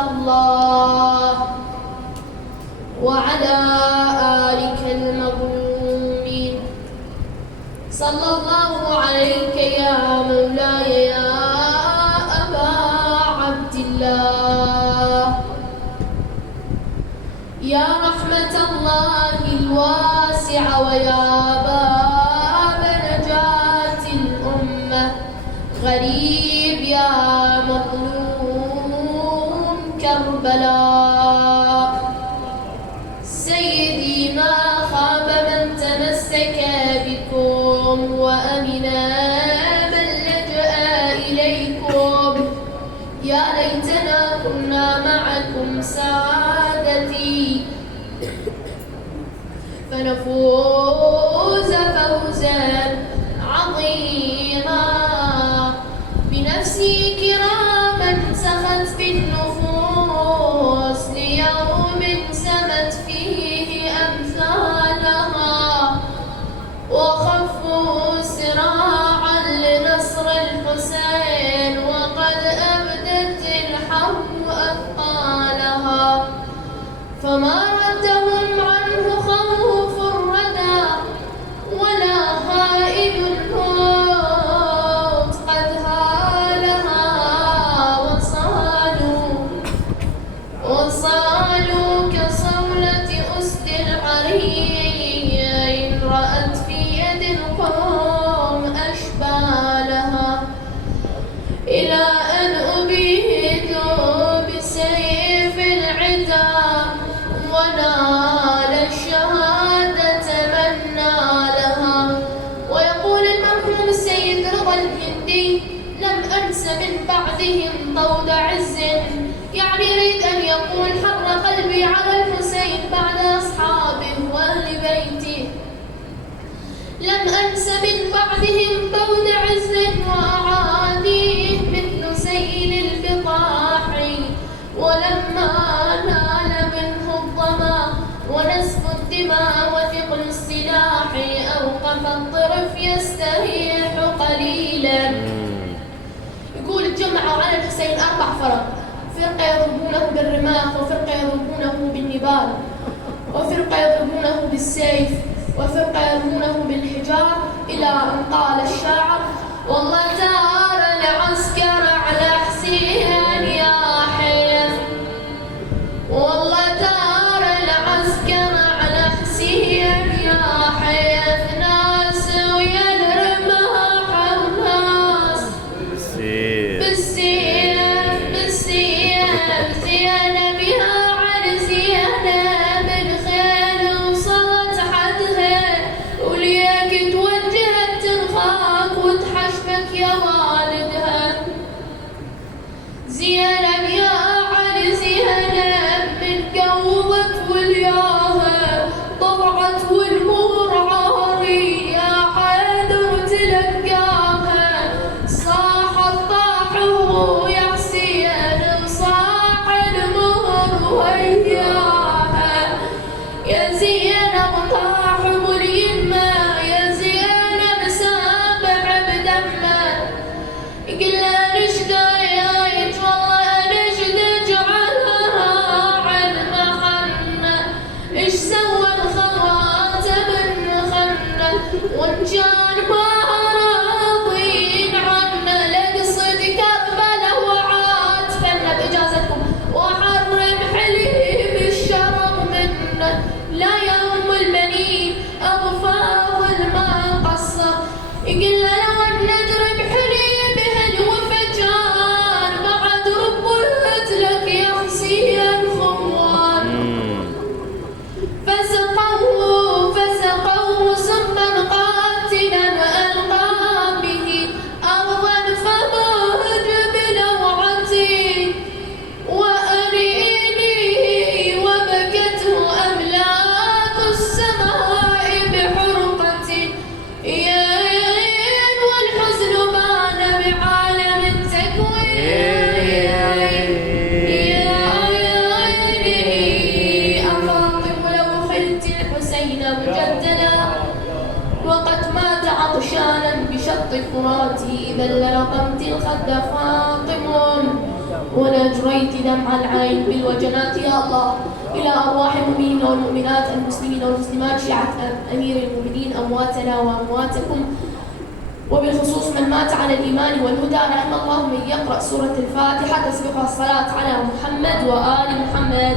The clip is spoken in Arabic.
الله وعلى آلك المظلومين. صلى الله عليك يا مولاي يا أبا عبد الله، يا رحمة الله الواسعة ويا باب نجاة الأمة، غريب يا مظلوم كربلاء. سيدي ما خاب من تمسك بكم وأمنا من لجأ إليكم. يا ليتنا كنا معكم سادتي فنفوز فوزا عظيما. بنفسي كراما سخت بالنفوس ليوم سمت فيه أمثالها، وخفوا سراعا لنصر الحسين وقد أبدت الحرب أثقالها. فما ردهم عنه خوف الردى ولا هائل الموت، قد هالها وصالوا كصولة أسد العري إن رأت في يد القوم أشبالها، إلى أن أبيدوا بسيف العدا ونال الشهادة من نالها. ويقول المرحوم السيد رضا الهندي: لم أنس من بعدهم طود عز، يعني يريد أن يقول حر قلبي على الحسين بعد أصحابه وأهل بيته. لم أنس من بعدهم طود عز وأعاديه مثل سيل البطاح، ولما نال منه الظما ونسف الدماء وثقل السلاح أوقف الطرف يستريح قليلا. يقول جمعوا على الحسين 4 فرق: فرقة يضربونه بالرماح، وفرقة يضربونه بالنبال، وفرقة يضربونه بالسيف، وفرقة يرمونه بالحجار، إلى أن قال الشاعر: والله دار العسكر على حسين يا حيف، والله دار العسكر على حسين يا حيف، ناس ويا الرماح وناس بالسيف زينب يا علي زينب الخيل وصلت حدها، وليك توجهت تنخاك وتحشمك يا والدها. زينب يا علي زينب من قوضت والياها طبعت والمور عاري، يا حيدر تلقاها صاحت طاحوا يا حسين صاح المهر وياها. يا زينب طاح باليمة، يا زينب سابع بدمه، قلنا نشدة يا يج والله نشدة جعلها عن محنة، ايش سوى الخواتم الخنة وان كان ما راضين عنا، لقصد كربلة وعاد فنة بإجازتكم وحرم حليب الشرب منه. لا يوم المنين أبو فاضل ما قصر، قلنا لو نضرب حليب هل وفجان بعد ربوت لك يا حسين خوان. فسقوا سما قاتلا ألقى به أرضا فمهج بلوعتي وأريني، وبكته أملاك السماء بحرقتي، والحزن بان بعالم التكوين. أفاطم لو خلت الحسين مجدلا وقد مات عطشانا بشط فراتي، بل لرقمت الخد فاطم ونجريت دمع العين بالوجنات يا الله إلى أرواح المؤمنين والمؤمنات المسلمين والمسلمات شيعة أمير المؤمنين أمواتنا وأمواتكم، وبالخصوص من مات على الإيمان والهدى. رحم الله من يقرأ سورة الفاتحة تسبقها الصلاة على محمد وآل محمد.